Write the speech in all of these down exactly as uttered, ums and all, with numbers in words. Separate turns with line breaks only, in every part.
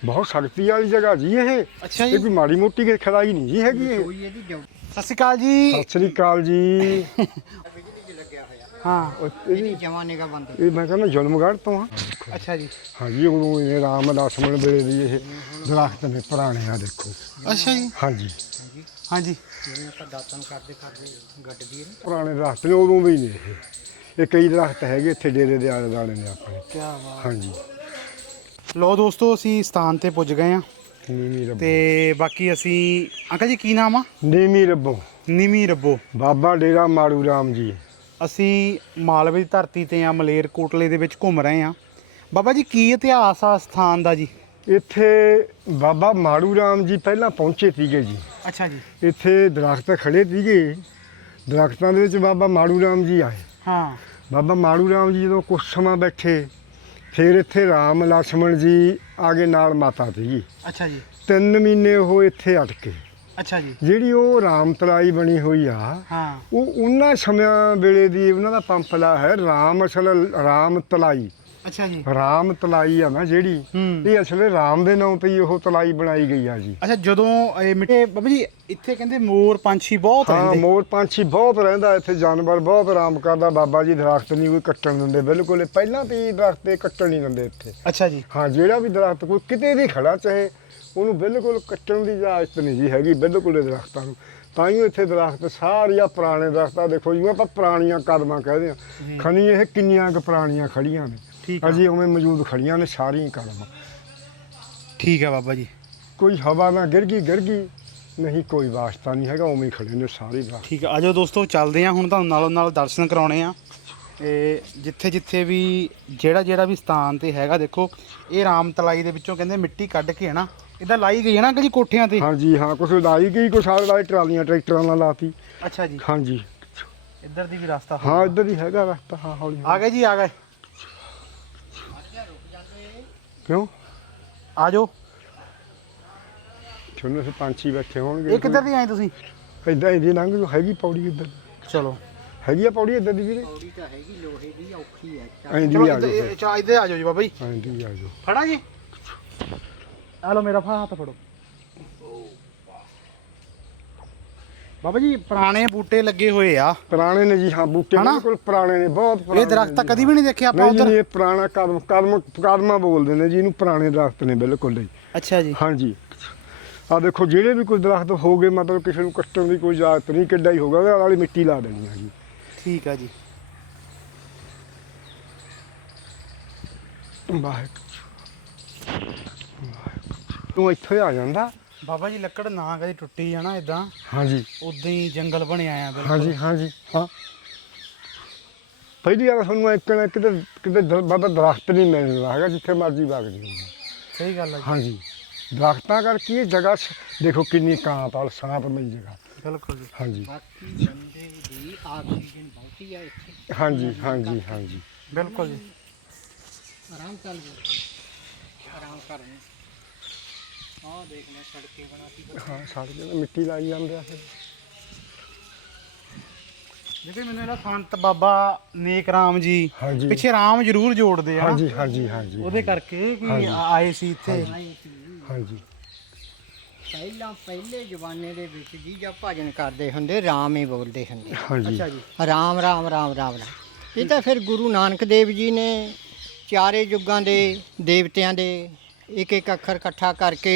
ਬਹੁਤ ਸ਼ਕਤੀ ਵਾਲੀ ਜਗ੍ਹਾ ਜੀ ਇਹ।
ਅੱਛਾ
ਇਹ
ਜੀ।
ਕੋਈ ਮਾੜੀ ਮੋਟੀ ਕੇ ਖੜਾਈ ਨਹੀਂ ਜੀ ਹੈਗੀ ਇਹ।
ਸਤਿ ਸ਼੍ਰੀ ਅਕਾਲ ਜੀ।
ਸਤਿ ਸ੍ਰੀ ਅਕਾਲ ਜੀ।
ਹਾਂ
ਉਹ ਇਹਦੀ
ਜਵਾਨੇ ਦਾ ਬੰਦ
ਇਹ ਮੈਂ ਕਹਿੰਦਾ ਜ਼ੁਲਮਗੜ੍ਹ ਤੋਂ ਆ।
ਅੱਛਾ ਜੀ।
ਹਾਂਜੀ ਉਦੋਂ ਇਹ ਰਾਮ ਲਛਮਣ ਵੇਲੇ ਦੀ ਇਹ ਦਰਖਤ ਨੇ ਪੁਰਾਣੇ ਆ ਦੇਖੋ।
ਅੱਛਾ ਜੀ।
ਹਾਂਜੀ
ਹਾਂਜੀ
ਜਿਵੇਂ ਆਪਾਂ ਦਾਤਨ ਕਰਦੇ ਕਰਦੇ ਗੱਡ ਦੀ
ਪੁਰਾਣੇ ਦਰਖਤ ਨੇ ਉਦੋਂ ਵੀ ਨੇ ਇਹ। ਇਹ ਕਈ ਦਰਖਤ ਹੈਗੇ ਇੱਥੇ ਡੇਰੇ ਦੇ ਆਲੇ ਦੁਆਲੇ ਨੇ ਆਪਣੇ।
ਕੀ ਬਾਤ।
ਹਾਂਜੀ
ਲੋ ਦੋਸਤੋ ਅਸੀਂ ਸਥਾਨ ਤੇ ਪੁੱਜ ਗਏ ਆ
ਨੀਵੀਂ ਰੱਬੋ।
ਤੇ ਬਾਕੀ ਅਸੀਂ ਅੰਕਲ ਜੀ ਕੀ ਨਾਮ ਆ?
ਨੀਵੀਂ ਰੱਬੋ
ਨਿਮੀ ਰੱਬੋ।
ਬਾਬਾ ਡੇਰਾ ਮਾੜੂ ਰਾਮ ਜੀ।
ਅਸੀਂ ਮਾਲਵੇ ਦੀ ਧਰਤੀ ਤੇ ਆ, ਮਲੇਰ ਕੋਟਲੇ ਦੇ ਵਿੱਚ ਘੁੰਮ ਰਹੇ ਆ। ਬਾਬਾ ਜੀ ਕੀ ਇਤਿਹਾਸ ਆ ਸਥਾਨ ਦਾ ਜੀ?
ਇੱਥੇ ਬਾਬਾ ਮਾੜੂ ਰਾਮ ਜੀ ਪਹਿਲਾਂ ਪਹੁੰਚੇ ਸੀਗੇ ਜੀ।
ਅੱਛਾ ਜੀ।
ਇੱਥੇ ਦਰਖਤ ਖੜੇ ਸੀਗੇ, ਦਰਖਤਾਂ ਦੇ ਵਿੱਚ ਬਾਬਾ ਮਾੜੂ ਰਾਮ ਜੀ ਆਏ।
ਹਾਂ।
ਬਾਬਾ ਮਾੜੂ ਰਾਮ ਜੀ ਜਦੋਂ ਕੁਛ ਸਮਾਂ ਬੈਠੇ, ਫਿਰ ਇੱਥੇ ਰਾਮ ਲਛਮਣ ਜੀ ਆਗੇ ਨਾਲ ਮਾਤਾ ਸੀਗੀ।
ਅੱਛਾ ਜੀ।
ਤਿੰਨ ਮਹੀਨੇ ਉਹ ਇੱਥੇ ਅਟਕੇ।
ਅੱਛਾ ਜੀ।
ਜਿਹੜੀ ਉਹ ਰਾਮ ਤਲਾਈ ਬਣੀ ਹੋਈ ਆ,
ਹਾਂ।
ਉਹ ਉਹਨਾਂ ਸਮਿਆਂ ਵੇਲੇ ਦੀ ਉਹਨਾਂ ਦਾ ਪੰਪਲਾ ਹੈ ਰਾਮ ਅਸਲ ਰਾਮ ਤਲਾਈ।
ਅੱਛਾ ਜੀ।
ਰਾਮ ਤਲਾਈ ਆ ਨਾ ਜਿਹੜੀ,
ਹੂੰ।
ਇਹ ਅਸਲੇ ਰਾਮ ਦੇ ਨਾਂ ਤੇ ਹੀ ਉਹ ਤਲਾਈ ਬਣਾਈ ਗਈ ਆ ਜੀ।
ਅੱਛਾ ਜਦੋਂ ਇਹ ਮਿੱਟੇ ਬਾਬਾ ਜੀ ਇੱਥੇ ਕਹਿੰਦੇ ਮੋਰ ਪੰਛੀ ਬਹੁਤ
ਹਾਂ
ਰਹਿੰਦੇ।
ਮੋਰ ਪੰਛੀ ਬਹੁਤ ਰਹਿੰਦਾ ਇੱਥੇ, ਜਾਨਵਰ ਬਹੁਤ ਆਰਾਮ ਕਰਦਾ। ਬਾਬਾ ਜੀ ਦਰਖਤ ਨਹੀਂ ਕੋਈ ਕੱਟਣ ਦਿੰਦੇ ਬਿਲਕੁਲ। ਇਹ ਪਹਿਲਾਂ ਤੇ ਦਰਖਤ ਇਹ ਕੱਟਣ ਨਹੀਂ ਦਿੰਦੇ ਇੱਥੇ।
ਅੱਛਾ ਜੀ।
ਹਾਂ ਜਿਹੜਾ ਵੀ ਦਰਖਤ ਕੋਈ ਕਿਤੇ ਵੀ ਖੜਾ ਚਾਹੇ ਉਹਨੂੰ ਬਿਲਕੁਲ ਕੱਟਣ ਦੀ ਇਜਾਜ਼ਤ ਨਹੀਂ ਜੀ ਹੈਗੀ ਬਿਲਕੁਲ ਇਹ ਦਰਖਤਾਂ ਨੂੰ। ਤਾਂ ਹੀ ਇੱਥੇ ਦਰਖਤ ਸਾਰੀਆਂ ਪੁਰਾਣੇ ਦਰਖਤਾਂ ਦੇਖੋ ਜਿਵੇਂ ਆਪਾਂ ਪੁਰਾਣੀਆਂ ਕਦਮਾਂ ਕਹਿੰਦੇ ਆ, ਖਣੀ ਇਹ ਕਿੰਨੀਆਂ ਕੁ ਪੁਰਾਣੀਆਂ ਖੜੀਆਂ ਨੇ,
ਠੀਕ ਆ।
ਅਜੇ ਉਵੇਂ ਮੌਜੂਦ ਖੜੀਆਂ ਨੇ ਸਾਰੀਆਂ ਕਦਮਾਂ।
ਠੀਕ ਆ ਬਾਬਾ ਜੀ।
ਕੋਈ ਹਵਾ ਨਾਲ ਗਿਰ ਗਈ ਗਿਰ ਗਈ, ਨਹੀਂ ਕੋਈ ਵਾਸਤਾ ਨਹੀਂ ਹੈਗਾ, ਉਵੇਂ ਹੀ ਖੜੇ ਨੇ ਸਾਰੇ ਦਰਖਤ।
ਠੀਕ ਆ। ਆਜੋ ਦੋਸਤੋ ਚੱਲਦੇ ਆ ਹੁਣ, ਤੁਹਾਨੂੰ ਨਾਲੋਂ ਨਾਲ ਦਰਸ਼ਨ ਕਰਾਉਣੇ ਆ। ਤੇ ਜਿੱਥੇ ਜਿੱਥੇ ਵੀ ਜਿਹੜਾ ਜਿਹੜਾ ਵੀ ਸਥਾਨ ਤੇ ਹੈਗਾ ਦੇਖੋ, ਇਹ ਰਾਮ ਤਲਾਈ ਦੇ ਵਿੱਚੋਂ ਕਹਿੰਦੇ ਮਿੱਟੀ ਕੱਢ ਕੇ ਹੈ ਨਾ ਇਦਾਂ ਲਾਈ ਗਈ ਹੈ ਨਾ ਕਿ ਜੀ ਕੋਠਿਆਂ ਤੇ।
ਹਾਂਜੀ ਹਾਂ, ਕੁਛ ਲਾਈ ਗਈ, ਕੁਛ ਸਾਰੇ ਲਾਈ ਟਰਾਲੀਆਂ ਟਰੈਕਟਰਾਂ ਨਾਲ ਲਾਤੀ।
ਅੱਛਾ ਜੀ।
ਹਾਂਜੀ
ਇੱਧਰ ਦੀ ਵੀ ਰਸਤਾ
ਹਾਂ ਇੱਧਰ ਹੀ ਹੈਗਾ ਰਸਤਾ। ਹਾਂ ਹੌਲੀ
ਆ ਗਏ ਜੀ, ਆ ਗਏ।
ਕਿਉਂ
ਆਜੋ।
ਛੋਨੇ ਸੇ ਪੰਛੀ ਬੈਠੇ ਹੋਣਗੇ।
ਇਹ ਕਿੱਧਰ ਦੀ ਆਏ ਤੁਸੀਂ?
ਇਦਾਂ ਇਹਦੀ ਲੰਘ ਜੋ ਹੈਗੀ ਪੌੜੀ ਇੱਧਰ।
ਚਲੋ
ਹੈਗੀ ਆ ਪੌੜੀ ਇੱਧਰ ਦੀ ਵੀਰੇ।
ਪੌੜੀ ਤਾਂ ਹੈਗੀ ਲੋਹੇ ਦੀ, ਔਖੀ ਹੈ।
ਐਂ ਦੀ
ਚਲੋ
ਆ ਜਾਓ
ਇੱਧਰ
ਫਿਰ।
ਚਾ ਇੱਧਰ ਆ ਜਾਓ ਜੀ ਬਾਬਾ ਜੀ।
ਐਂ ਦੀ ਆ ਜਾਓ।
ਫੜਾ ਜੀ। ਆ ਲਓ ਮੇਰਾ ਹੱਥ ਫੜੋ ਬਾਬਾ ਜੀ। ਪੁਰਾਣੇ ਬੂਟੇ ਲੱਗੇ ਹੋਏ ਆ।
ਪੁਰਾਣੇ ਨੇ ਜੀ ਹਾਂ, ਬੂਟੇ
ਹਨਾ?
ਬਿਲਕੁਲ ਪੁਰਾਣੇ ਨੇ, ਬਹੁਤ ਪੁਰਾਣੇ।
ਇਹ ਦਰਖਤ ਤਾਂ ਕਦੀ ਵੀ ਨਹੀਂ ਦੇਖਿਆ ਆਪਾਂ
ਨਹੀਂ ਜੀ,
ਉਧਰ।
ਇਹ ਪੁਰਾਣਾ ਕਦਮ ਕਦਮ ਕਦਮਾਂ ਬੋਲਦੇ ਨੇ ਜੀ ਇਹਨੂੰ, ਪੁਰਾਣੇ ਦਰਖਤ ਨੇ ਬਿਲਕੁਲ ਜੀ।
ਅੱਛਾ ਜੀ।
ਹਾਂਜੀ ਆ ਦੇਖੋ ਜਿਹੜੇ ਵੀ ਕੋਈ ਦਰਖਤ ਹੋਗੇ ਮਤਲਬ ਕਿਸੇ ਨੂੰ ਕੱਟਣ ਦੀ ਕੋਈ ਇਜਾਜ਼ਤ ਨਹੀਂ, ਕਿੱਡਾ ਹੀ ਹੋਗਾ ਉਹਦੇ ਵਾਲੀ ਮਿੱਟੀ ਲਾ ਦੇਣੀ ਆ ਜੀ।
ਠੀਕ ਆ ਜੀ।
ਵਾਹਿਗੁਰੂ ਤੂੰ ਇੱਥੇ ਆ ਜਾਂਦਾ।
ਬਾਬਾ ਜੀ ਲੱਕੜ ਨਾ ਕਦੀ ਟੁੱਟੀ ਜਾਣਾ ਇਦਾਂ,
ਹਾਂਜੀ
ਉਦਾਂ ਹੀ ਜੰਗਲ ਬਣਿਆ ਆ ਬਿਲਕੁਲ।
ਹਾਂਜੀ ਹਾਂਜੀ ਹਾਂ। ਪਹਿਲੀ ਵਾਰ ਤੁਹਾਨੂੰ ਇੱਕ ਨਾ ਕਿਤੇ ਕਿਤੇ ਦਰ- ਬਾਬਾ ਦਰਖਤ ਨਹੀਂ ਮਿਲਦਾ ਹੈਗਾ, ਜਿੱਥੇ ਮਰਜ਼ੀ ਵਗ ਜੀ।
ਸਹੀ ਗੱਲ ਹੈ ਜੀ।
ਹਾਂਜੀ ਦਰਖਤਾਂ ਕਰਕੇ ਇਹ ਜਗ੍ਹਾ ਸ- ਦੇਖੋ ਕਿੰਨੀ ਕਾਂਤ ਸ਼ਾਂਤਮਈ ਜਗ੍ਹਾ।
ਬਿਲਕੁਲ ਜੀ।
ਹਾਂਜੀ
ਬਾਕੀ ਬੰਦੇ ਦੀ ਆਕਸੀਜਨ ਬਹੁਤੀ ਹੈ ਇੱਥੇ।
ਹਾਂਜੀ ਹਾਂਜੀ ਹਾਂਜੀ
ਬਿਲਕੁਲ ਜੀ।
ਆਰਾਮ ਕਰ ਲਓ, ਆਰਾਮ ਕਰਨਾ। ਆਹ ਦੇਖਣਾ ਸੜਕੇ ਬਣਾਤੀ।
ਹਾਂ ਸਾਡੇ ਜਿਹੜੇ ਮਿੱਟੀ ਲਾਈ ਜਾਂਦੇ ਆ ਫਿਰ।
ਜਿਹੜੇ ਮੈਨੂੰ ਇਹਦਾ ਸੰਤ ਬਾਬਾ ਨੇਕ ਰਾਮ ਜੀ
ਹਾਂਜੀ
ਪਿੱਛੇ ਰਾਮ ਜ਼ਰੂਰ ਜੋੜਦੇ ਆ ਨਾ।
ਹਾਂਜੀ ਹਾਂਜੀ ਹਾਂਜੀ
ਉਹਦੇ ਕਰਕੇ ਕਿ
ਹਾਂਜੀ।
ਆਏ ਸੀ ਇੱਥੇ।
ਹਾਂਜੀ
ਪਹਿਲਾਂ ਪਹਿਲੇ ਜ਼ਮਾਨੇ ਦੇ ਵਿੱਚ ਜੀ ਜਦ ਭਜਨ ਕਰਦੇ ਹੁੰਦੇ ਰਾਮ ਹੀ ਬੋਲਦੇ ਹੁੰਦੇ।
ਹਾਂਜੀ
ਅੱਛਾ ਜੀ।
ਰਾਮ ਰਾਮ ਰਾਮ ਰਾਮ ਰਾਮ। ਇਹ ਤਾਂ ਫਿਰ ਗੁਰੂ ਨਾਨਕ ਦੇਵ ਜੀ ਨੇ ਚਾਰੇ ਯੁੱਗਾਂ ਦੇ ਦੇਵਤਿਆਂ ਦੇ ਇੱਕ ਇੱਕ ਅੱਖਰ ਇਕੱਠਾ ਕਰਕੇ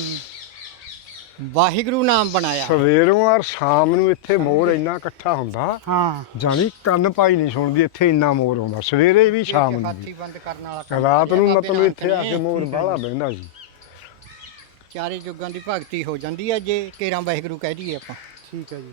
ਵਾਹਿਗੁਰੂ ਨਾਮ ਬਣਾਇਆ।
ਸਵੇਰੋਂ ਔਰ ਸ਼ਾਮ ਨੂੰ ਇੱਥੇ ਮੋਰ ਇੰਨਾ ਇਕੱਠਾ ਹੁੰਦਾ,
ਹਾਂ।
ਜਾਣੀ ਕੰਨ ਪਾਈ ਨਹੀਂ ਸੁਣਦੀ, ਇੱਥੇ ਇੰਨਾ ਮੋਰ ਆਉਂਦਾ ਸਵੇਰੇ ਵੀ ਸ਼ਾਮ ਨੂੰ
ਹਾਥੀ
ਵੀ।
ਬੰਦ ਕਰਨ ਵਾਲਾ ਕੰਮ
ਰਾਤ ਨੂੰ
ਕਰਿਆ
ਮਤਲਬ
ਬਾਬੇ
ਇੱਥੇ ਆ
ਨਾਨਕ
ਕੇ
ਨੇ।
ਮੋਰ ਬਾਹਲਾ ਬਹਿੰਦਾ ਜੀ।
ਚਾਰੇ ਯੁੱਗਾਂ ਦੀ ਭਗਤੀ ਹੋ ਜਾਂਦੀ ਹੈ ਜੇ ਕੇਰਾਂ ਵਾਹਿਗੁਰੂ ਕਹਿ ਦਈਏ ਆਪਾਂ।
ਠੀਕ ਹੈ ਜੀ।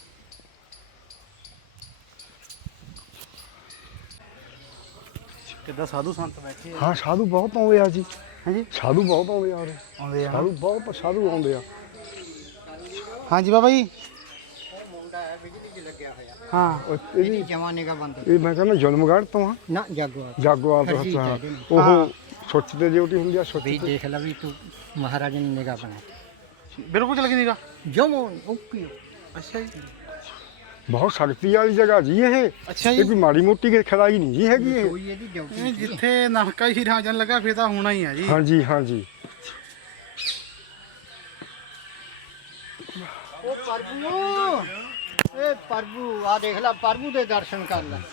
ਕਿੱਦਾਂ ਸਾਧੂ ਸੰਤ ਬੈਠੇ ਆ।
ਹਾਂ ਸਾਧੂ ਬਹੁਤ ਆਉਂਦੇ ਆ ਜੀ।
ਹਾਂਜੀ
ਸਾਧੂ ਬਹੁਤ ਆਉਂਦੇ ਆ ਉਰੇ।
ਆਉਂਦੇ ਆ।
ਸਾਧੂ ਬਹੁਤ ਸਾਧੂ ਆਉਂਦੇ ਆ।
ਹਾਂਜੀ ਬਾਬਾ ਜੀ।
ਉਹ ਮੁੰਡਾ ਹੈ ਬਿਜਲੀ 'ਚ ਲੱਗਿਆ ਹੋਇਆ।
ਹਾਂ।
ਉਹ
ਇਹਦੀ
ਇਹਦੀ
ਜਵਾਨੇ ਦਾ ਬੰਦ
ਇਹ ਮੈਂ ਕਹਿੰਦਾ ਜ਼ੁਲਮਗੜ੍ਹ ਤੋਂ ਆ,
ਨਾ ਜਾਗੋ
ਜਾਗੋਆਲ ਤੋਂ।
ਹਰਜੀਤ
ਹਾਂ
ਹੈ ਜੀ।
ਉਹ ਸੁੱਚ ਤੇ ਡਿਊਟੀ ਹੁੰਦੀ ਆ, ਸੁੱਚ
ਵੀ
ਤੇ।
ਦੇਖ ਲੈ ਵੀ ਤੂੰ ਮਹਾਰਾਜ ਨੇ ਨਿਗਾਹ ਬਣਾਈ।
ਬਿਲਕੁਲ ਚੱਲ ਗਈ ਨੀਗਾ।
ਜਮੋਂ ਓਕੇ।
ਅੱਛਾ ਜੀ।
ਬਹੁਤ ਸ਼ਕਤੀ ਵਾਲੀ ਜਗ੍ਹਾ ਜੀ ਇਹ।
ਅੱਛਾ
ਇਹ
ਜੀ।
ਕੋਈ ਮਾੜੀ ਮੋਟੀ ਕੇ ਖੜਾਈ ਨਹੀਂ ਜੀ ਹੈਗੀ ਇਹ।
ਕੋਈ ਇਹਦੀ ਡਿਊਟੀ
ਇਹ ਜਿੱਥੇ ਨਹਕਾ ਹੀ ਰਾਜਨ ਲੱਗਾ ਫਿਰ ਤਾਂ ਹੋਣਾ ਹੀ ਆ ਜੀ।
ਹਾਂਜੀ ਹਾਂਜੀ
ਉਹ ਪ੍ਰਭੂ ਇਹ ਪ੍ਰਭੂ ਆ ਦੇਖ ਲੈ ਪ੍ਰਭੂ ਦੇ ਦਰਸ਼ਨ ਕਰ ਲੈ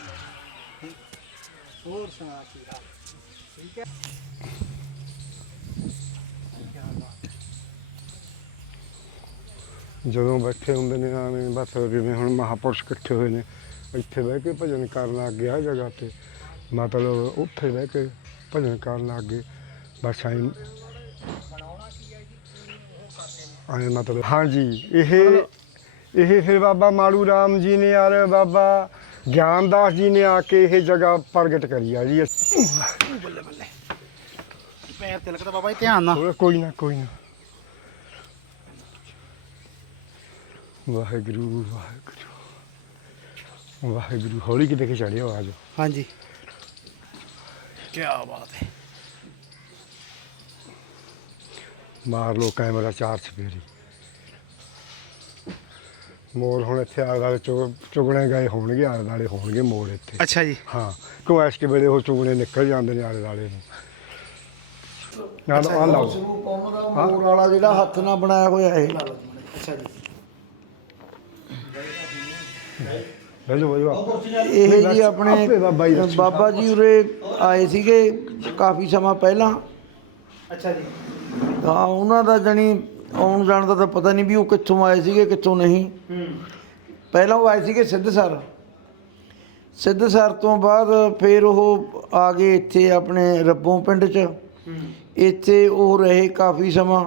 ਹੋਰ ਸੁਣਾ ਕੀ ਹਾਲ? ਠੀਕ ਹੈ
ਜਦੋਂ ਬੈਠੇ ਹੁੰਦੇ ਨੇ ਆਵੇਂ ਬਸ ਜਿਵੇਂ ਹੁਣ ਮਹਾਪੁਰਸ਼ ਇਕੱਠੇ ਹੋਏ ਨੇ ਇੱਥੇ ਬਹਿ ਕੇ ਭਜਨ ਕਰਨ ਲੱਗ ਗਏ ਆ ਜਗ੍ਹਾ ਤੇ ਮਤਲਬ ਉੱਥੇ ਬਹਿ ਕੇ ਭਜਨ ਕਰਨ ਲੱਗ ਗਏ ਬਸ ਐਂ ਐਂ ਮਤਲਬ ਹਾਂਜੀ ਇਹ ਇਹ ਫਿਰ ਬਾਬਾ ਮਾੜੂ ਰਾਮ ਜੀ ਨੇ ਯਾਰ ਬਾਬਾ ਗਿਆਨਦਾਸ ਜੀ ਨੇ ਆ ਕੇ ਇਹ ਜਗ੍ਹਾ ਪ੍ਰਗਟ ਕਰੀ ਆ ਜੀ
ਬੱਲੇ ਬੱਲੇ ਪੈਰ ਤਿਲਕਦਾ ਬਾਬਾ ਜੀ ਧਿਆਨ ਨਾਲ।
ਕੋਈ ਨਾ ਕੋਈ ਨਾ ਵਾਹਿਗੁਰੂ ਵਾਹਿਗੁਰੂ ਵਾਹਿਗੁਰੂ ਹੌਲੀ ਕਿਤੇ ਕਿ ਚੜਿਓ ਆ ਜਾਓ।
ਹਾਂਜੀ ਕੀ ਬਾਤ ਹੈ।
ਮਾਰ ਲੋ ਕੈਮਰਾ ਚਾਰ ਚਪੇਰੀ ਮੋਰ ਹੁਣ ਇੱਥੇ ਆਲੇ ਦੁਆਲੇ ਚੁਗ ਚੁਗਣੇ ਗਏ ਹੋਣਗੇ ਆਲੇ ਦੁਆਲੇ ਹੋਣਗੇ ਮੋਰ ਇੱਥੇ।
ਅੱਛਾ ਜੀ
ਹਾਂ ਕਿਉਂ ਐਸ ਕੇ ਵੇਲੇ ਉਹ ਚੁਗਣੇ ਨਿਕਲ ਜਾਂਦੇ ਨੇ ਆਲੇ ਦੁਆਲੇ ਨੂੰ ਨਾਲ ਆ ਲਾਓ
ਕੌਮ ਦਾ ਮੋਰ ਵਾਲਾ ਜਿਹੜਾ ਹੱਥ ਨਾਲ ਬਣਾਇਆ ਹੋਇਆ ਇਹ
ਅੱਛਾ ਜੀ
ਬੈਜੋ ਬੈਜੋ
ਇਹ ਜੀ ਆਪਣੇ
ਆਪੇ ਬਾਬਾ ਜੀ ਰੱਖੀ।
ਬਾਬਾ ਜੀ ਉਰੇ ਆਏ ਸੀਗੇ ਕਾਫੀ ਸਮਾਂ ਪਹਿਲਾਂ
ਅੱਛਾ ਜੀ
ਤਾਂ ਉਹਨਾਂ ਦਾ ਜਣੀ ਆਉਣ ਜਾਣ ਦਾ ਤਾਂ ਪਤਾ ਨਹੀਂ ਵੀ ਉਹ ਕਿੱਥੋਂ ਆਏ ਸੀਗੇ ਕਿੱਥੋਂ ਨਹੀਂ।
ਹੂੰ
ਪਹਿਲਾਂ ਉਹ ਆਏ ਸੀਗੇ ਸਿੱਧਸਰ ਸਿੱਧਸਰ ਤੋਂ ਬਾਅਦ ਫਿਰ ਉਹ ਆ ਗਏ ਇੱਥੇ ਆਪਣੇ ਰੱਬੋਂ ਪਿੰਡ 'ਚ।
ਹੂੰ
ਇੱਥੇ ਉਹ ਰਹੇ ਕਾਫੀ ਸਮਾਂ।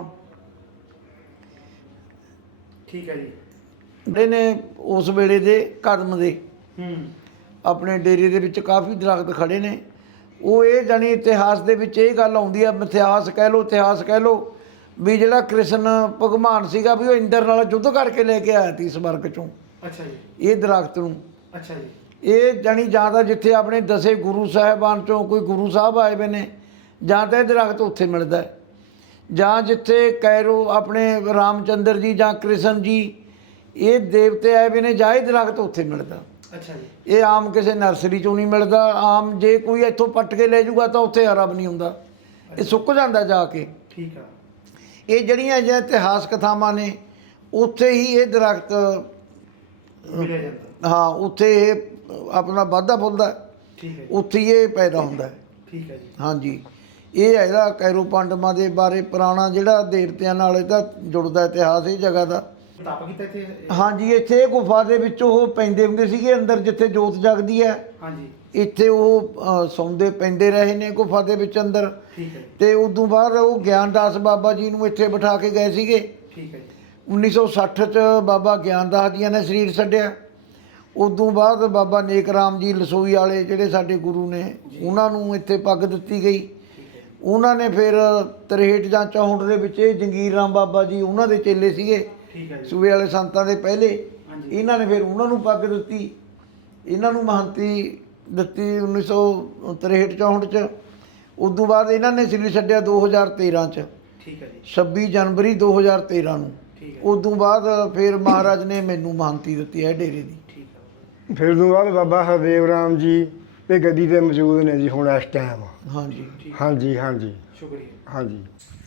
ਠੀਕ ਹੈ ਜੀ
ਜਿਹੜੇ ਨੇ ਉਸ ਵੇਲੇ ਦੇ ਕਦਮ ਦੇ
ਹੂੰ
ਆਪਣੇ ਡੇਰੇ ਦੇ ਵਿੱਚ ਕਾਫੀ ਦਰਖਤ ਖੜੇ ਨੇ। ਉਹ ਇਹ ਜਾਣੀ ਇਤਿਹਾਸ ਦੇ ਵਿੱਚ ਇਹ ਗੱਲ ਆਉਂਦੀ ਆ ਇਤਿਹਾਸ ਕਹਿ ਲਓ ਇਤਿਹਾਸ ਕਹਿ ਲਓ ਵੀ ਜਿਹੜਾ ਕ੍ਰਿਸ਼ਨ ਭਗਵਾਨ ਸੀਗਾ ਵੀ ਉਹ ਇੰਦਰ ਨਾਲ ਯੁੱਧ ਕਰਕੇ ਲੈ ਕੇ ਆਇਆ ਸੀ ਸਵਰਗ ਚੋਂ
ਅੱਛਾ ਜੀ
ਇਹ ਦਰਖਤ ਨੂੰ।
ਅੱਛਾ ਜੀ
ਇਹ ਜਾਣੀ ਜ਼ਿਆਦਾ ਜਿੱਥੇ ਆਪਣੇ ਦਸੇ ਗੁਰੂ ਸਾਹਿਬਾਨ ਚੋਂ ਕੋਈ ਗੁਰੂ ਸਾਹਿਬ ਆਏ ਵੇ ਨੇ ਜਾਂ ਤਾਂ ਇਹ ਦਰਖਤ ਉੱਥੇ ਮਿਲਦਾ ਹੈ, ਜਾਂ ਜਿੱਥੇ ਕੈਰੋ ਆਪਣੇ ਰਾਮਚੰਦਰ ਜੀ ਜਾਂ ਕ੍ਰਿਸ਼ਨ ਜੀ ਇਹ ਦੇਵਤੇ ਆਏ ਵੇ ਨੇ ਜਾਂ ਇਹ ਦਰਖਤ ਉੱਥੇ ਮਿਲਦਾ।
ਅੱਛਾ ਜੀ
ਇਹ ਆਮ ਕਿਸੇ ਨਰਸਰੀ ਚੋਂ ਨਹੀਂ ਮਿਲਦਾ। ਆਮ ਜੇ ਕੋਈ ਇੱਥੋਂ ਪੱਟ ਕੇ ਲੈ ਜਾਊਗਾ ਤਾਂ ਉੱਥੇ ਹਰਾ ਵੀ ਨਹੀਂ ਹੁੰਦਾ, ਇਹ ਸੁੱਕ ਜਾਂਦਾ ਜਾ ਕੇ।
ਠੀਕ ਆ
ਇਹ ਜਿਹੜੀਆਂ ਜਿਹੜੀਆਂ ਇਤਿਹਾਸ ਕਥਾਵਾਂ ਨੇ ਉੱਥੇ ਹੀ ਇਹ ਦਰਖਤ
ਮਿਲਿਆ ਜਾਂਦਾ।
ਹਾਂ ਉੱਥੇ ਇਹ ਆਪਣਾ ਵਾਧਾ ਫੁੱਲਦਾ,
ਠੀਕ ਹੈ ਜੀ
ਉੱਥੇ ਹੀ ਇਹ ਪੈਦਾ ਹੁੰਦਾ ਹੈ।
ਠੀਕ ਹੈ ਜੀ
ਹਾਂਜੀ ਇਹ ਇਹਦਾ ਕੈਰੋ ਪਾਂਡਵਾਂ ਦੇ ਬਾਰੇ ਪੁਰਾਣਾ ਜਿਹੜਾ ਦੇਵਤਿਆਂ ਨਾਲ ਇਹਦਾ ਜੁੜਦਾ ਇਤਿਹਾਸ ਇਹ ਜਗ੍ਹਾ ਦਾ।
ਤਪ ਕੀਤਾ ਇੱਥੇ।
ਹਾਂਜੀ ਇੱਥੇ ਇਹ ਗੁਫਾ ਦੇ ਵਿੱਚ ਉਹ ਪੈਂਦੇ ਹੁੰਦੇ ਸੀਗੇ ਅੰਦਰ ਜਿੱਥੇ ਜੋਤ ਜਗਦੀ ਹੈ।
ਹਾਂਜੀ
ਇੱਥੇ ਉਹ ਅ, ਸੌਂਦੇ ਪੈਂਦੇ ਰਹੇ ਨੇ ਗੁਫਾ ਦੇ ਵਿੱਚ ਅੰਦਰ।
ਠੀਕ ਹੈ
ਤੇ ਉਦੋਂ ਬਾਅਦ ਉਹ ਗਿਆਨਦਾਸ ਬਾਬਾ ਜੀ ਨੂੰ ਇੱਥੇ ਬਿਠਾ ਕੇ ਗਏ ਸੀਗੇ।
ਠੀਕ ਹੈ ਜੀ
ਉੱਨੀ ਸੌ ਸੱਠ 'ਚ ਬਾਬਾ ਗਿਆਨਦਾਸ ਜੀਆਂ ਨੇ ਸਰੀਰ ਛੱਡਿਆ। ਉਦੋਂ ਬਾਅਦ ਬਾਬਾ ਨੇਕ ਰਾਮ ਜੀ ਲਸੋਈ ਵਾਲੇ ਜਿਹੜੇ ਸਾਡੇ ਗੁਰੂ ਨੇ ਉਹਨਾਂ ਨੂੰ ਇੱਥੇ ਪੱਗ ਦਿੱਤੀ ਗਈ। ਉਹਨਾਂ ਨੇ ਫਿਰ ਤਰੇਹਠ ਜਾਂ ਚੌਂਹਠ ਦੇ ਵਿੱਚ ਇਹ ਜੰਗੀਰ ਰਾਮ ਬਾਬਾ ਜੀ ਉਹਨਾਂ ਦੇ ਚੇਲੇ ਸੀਗੇ
ਠੀਕ ਹੈ ਜੀ
ਸੂਬੇ ਵਾਲੇ ਸੰਤਾਂ ਦੇ ਪਹਿਲੇ।
ਹਾਂਜੀ।
ਇਹਨਾਂ ਨੇ ਫਿਰ ਉਹਨਾਂ ਨੂੰ ਪੱਗ ਦਿੱਤੀ, ਇਹਨਾਂ ਨੂੰ ਮਹੰਤੀ ਦਿੱਤੀ ਉੱਨੀ ਸੌ ਤਰੇਹਠ ਚੌਂਹਠ 'ਚ। ਉਦੋਂ ਬਾਅਦ ਇਹਨਾਂ ਨੇ ਸਰੀਰ ਛੱਡਿਆ ਦੋ ਹਜ਼ਾਰ ਤੇਰ੍ਹਾਂ 'ਚ
ਠੀਕ ਹੈ ਜੀ
ਛੱਬੀ ਜਨਵਰੀ ਦੋ ਹਜ਼ਾਰ ਤੇਰ੍ਹਾਂ ਨੂੰ।
ਠੀਕ ਹੈ
ਉਦੋਂ ਬਾਅਦ ਫਿਰ ਮਹਾਰਾਜ ਨੇ ਮੈਨੂੰ ਮਹੰਤੀ ਦਿੱਤੀ ਹੈ ਡੇਰੇ ਦੀ।
ਠੀਕ ਹੈ
ਫਿਰ ਤੋਂ ਬਾਅਦ ਬਾਬਾ ਹਰਦੇਵ ਰਾਮ ਜੀ ਤੇ ਗੱਦੀ ਤੇ ਮੌਜੂਦ ਨੇ ਜੀ ਹੁਣ ਇਸ ਟਾਈਮ।
ਹਾਂਜੀ
ਹਾਂਜੀ ਹਾਂਜੀ
ਸ਼ੁਕਰੀਆ।
ਹਾਂਜੀ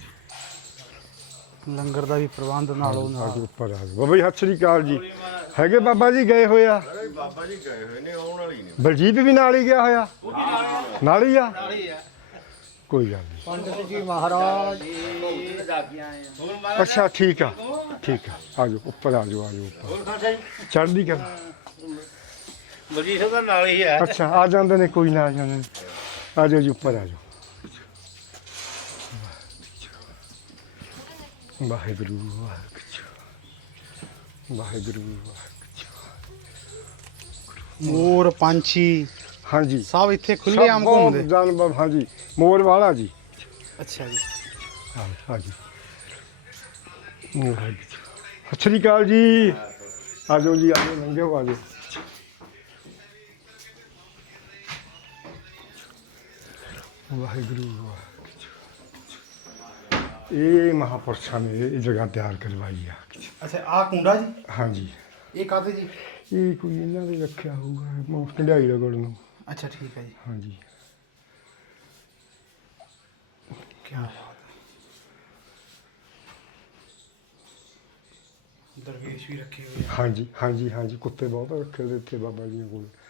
ਲੰਗਰ ਦਾ ਵੀ ਪ੍ਰਬੰਧ ਨਾਲੋਂ
ਆ
ਨਾਲ।
ਜਾਓ ਉੱਪਰ ਆ ਜਾਓ ਬਾਬਾ ਜੀ ਸਤਿ ਸ੍ਰੀ ਅਕਾਲ ਜੀ। ਹੈਗੇ ਬਾਬਾ ਜੀ ਗਏ ਹੋਏ ਆ?
ਬਾਬਾ ਜੀ ਗਏ ਹੋਏ ਨੇ ਆਉਣ ਵਾਲੀ ਨੇ।
ਬਲਜੀਤ ਵੀ ਨਾਲ ਹੀ ਗਿਆ ਹੋਇਆ? ਨਾਲ ਹੀ ਆ ਕੋਈ ਗੱਲ ਨਹੀਂ।
ਪੰਡਤ ਜੀ ਮਹਾਰਾਜ
ਅੱਛਾ ਠੀਕ ਆ ਠੀਕ ਆ ਆ ਜਾਓ ਉੱਪਰ ਆ ਜਾਓ ਆ ਜਾਓ ਉੱਪਰ ਚੜ੍ਹਦੀ ਕਰ।
ਮਜੀਦ ਦਾ ਨਾਲ ਹੀ ਹੈ।
ਅੱਛਾ ਆ ਜਾਂਦੇ ਨੇ ਕੋਈ ਨਾ ਆ ਜਾਂਦੇ ਨੇ ਆ ਜਾਓ ਜੀ ਉੱਪਰ ਆ ਜਾਓ। ਵਾਹਿਗੁਰੂ ਵਾਹਿਗੁਰੂ ਵਾਹਿਗੁਰੂ ਵਾਹਿਗੁਰੂ।
ਮੋਰ ਪੰਛੀ
ਹਾਂਜੀ
ਸਭ ਇੱਥੇ ਖੁੱਲੇ ਆਮ
ਸਭ ਬਹੁਤ
ਘੁੰਮਦੇ।
ਜਾਨਵਰ ਹਾਂਜੀ ਮੋਰ ਵਾਲਾ ਜੀ।
ਅੱਛਾ ਜੀ
ਹਾਂ ਹਾਂਜੀ ਮੋਰ ਵਾਲੀ। ਸਤਿ ਸ੍ਰੀ ਅਕਾਲ ਜੀ ਆ ਜਾਓ ਜੀ ਆ ਜਾਓ ਲੰਘਿਓ ਆ ਜਾਓ। ਵਾਹਿਗੁਰੂ ਵਾਹਿਗੁਰੂ। ਇਹ ਮਹਾਪੁਰਸ਼ਾਂ ਨੇ ਇਹ ਜਗ੍ਹਾ ਤਿਆਰ ਕਰਵਾਈ ਆ।
ਅੱਛਾ ਆ ਕੁੰਡਾ ਜੀ
ਹਾਂਜੀ
ਇਹ ਕਾਹਦੇ ਜੀ?
ਇਹ ਕੋਈ ਇਹਨਾਂ ਦੇ ਰੱਖਿਆ ਹੋਊਗਾ ਮੋਸ ਢੰਡਾਈ ਰਗੜ ਨੂੰ।
ਅੱਛਾ ਠੀਕ ਹੈ ਜੀ
ਹਾਂਜੀ
ਕੀ ਬਾਤ ਹੈ। ਦਰਵੇਸ਼ ਵੀ ਰੱਖੇ ਹੋਏ ਆ।
ਹਾਂਜੀ ਹਾਂਜੀ ਹਾਂਜੀ ਕੁੱਤੇ ਬਹੁਤ ਰੱਖੇ ਉਹਦੇ ਇੱਥੇ ਬਾਬਾ ਜੀ ਕੋਲ।